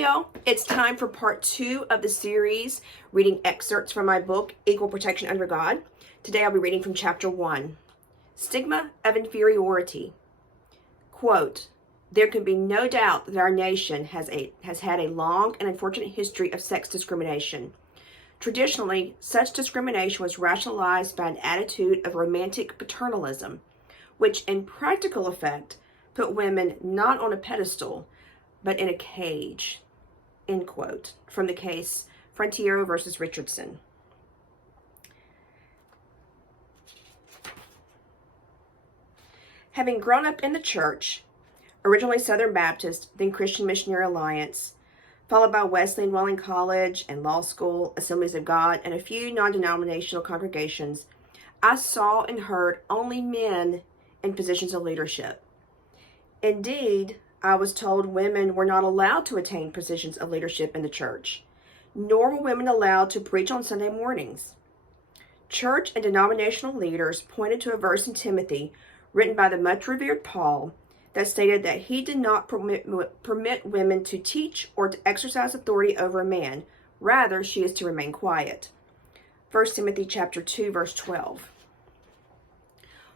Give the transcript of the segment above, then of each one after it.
Hi y'all, it's time for part 2 of the series, reading excerpts from my book, Equal Protection Under God. Today I'll be reading from chapter 1, Stigma of Inferiority. Quote, there can be no doubt that our nation has had a long and unfortunate history of sex discrimination. Traditionally, such discrimination was rationalized by an attitude of romantic paternalism, which in practical effect put women not on a pedestal, but in a cage, end quote, from the case Frontiero versus Richardson. Having grown up in the church, originally Southern Baptist, then Christian Missionary Alliance, followed by Wesleyan Welling College and law school, Assemblies of God, and a few non-denominational congregations, I saw and heard only men in positions of leadership. Indeed, I was told women were not allowed to attain positions of leadership in the church, nor were women allowed to preach on Sunday mornings. Church and denominational leaders pointed to a verse in Timothy written by the much revered Paul that stated that he did not permit women to teach or to exercise authority over a man. Rather, she is to remain quiet. 1 Timothy chapter 2, verse 12.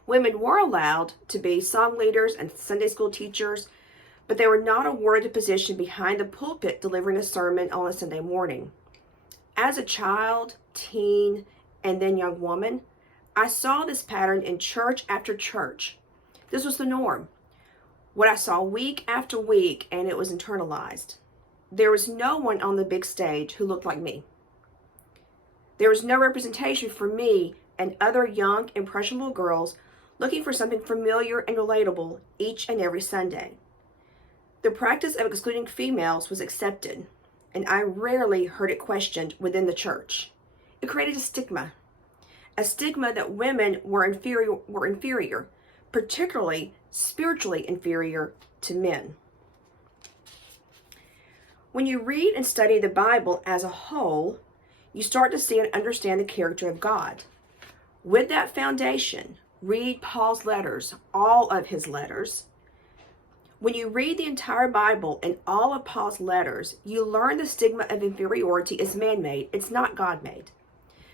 Women were allowed to be song leaders and Sunday school teachers, but they were not awarded a position behind the pulpit delivering a sermon on a Sunday morning. As a child, teen, and then young woman, I saw this pattern in church after church. This was the norm. What I saw week after week, and it was internalized. There was no one on the big stage who looked like me. There was no representation for me and other young, impressionable girls looking for something familiar and relatable each and every Sunday. The practice of excluding females was accepted, and I rarely heard it questioned within the church. It created a stigma that women were inferior, particularly spiritually inferior to men. When you read and study the Bible as a whole, you start to see and understand the character of God. With that foundation, read Paul's letters, all of his letters. When you read the entire Bible and all of Paul's letters, you learn the stigma of inferiority is man-made. It's not God-made.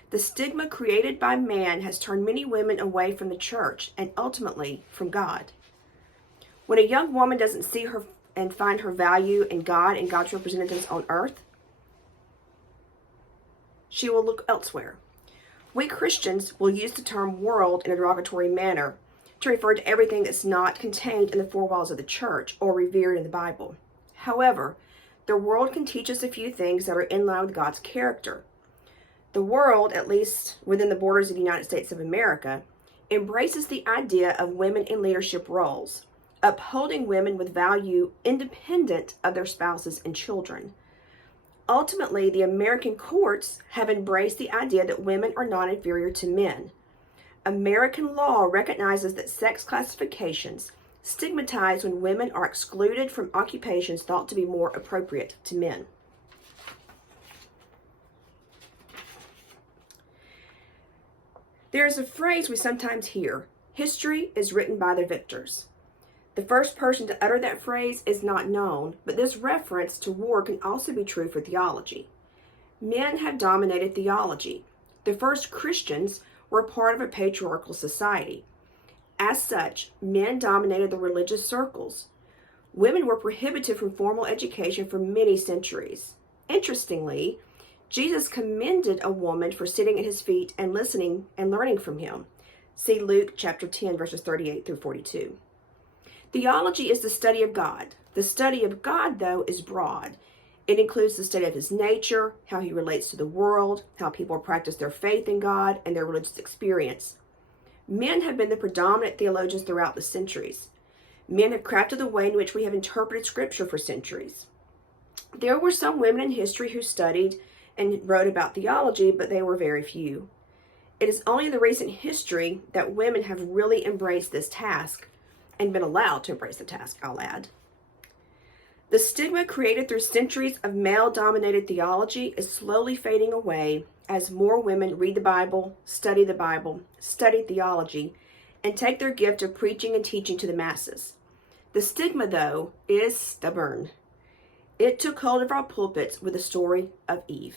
The stigma created by man has turned many women away from the church and ultimately from God. When a young woman doesn't see her and find her value in God and God's representatives on earth, she will look elsewhere. We Christians will use the term world in a derogatory manner to refer to everything that's not contained in the four walls of the church or revered in the Bible. However, the world can teach us a few things that are in line with God's character. The world, at least within the borders of the United States of America, embraces the idea of women in leadership roles, upholding women with value independent of their spouses and children. Ultimately, the American courts have embraced the idea that women are not inferior to men. American law recognizes that sex classifications stigmatize when women are excluded from occupations thought to be more appropriate to men. There is a phrase we sometimes hear, history is written by the victors. The first person to utter that phrase is not known, but this reference to war can also be true for theology. Men have dominated theology. The first Christians were part of a patriarchal society. As such, men dominated the religious circles. Women were prohibited from formal education for many centuries. Interestingly, Jesus commended a woman for sitting at his feet and listening and learning from him. See Luke chapter 10, verses 38 through 42. Theology is the study of God. The study of God, though, is broad. It includes the study of his nature, how he relates to the world, how people practice their faith in God, and their religious experience. Men have been the predominant theologians throughout the centuries. Men have crafted the way in which we have interpreted Scripture for centuries. There were some women in history who studied and wrote about theology, but they were very few. It is only in the recent history that women have really embraced this task and been allowed to embrace the task, I'll add. The stigma created through centuries of male-dominated theology is slowly fading away as more women read the Bible, study theology, and take their gift of preaching and teaching to the masses. The stigma, though, is stubborn. It took hold of our pulpits with the story of Eve.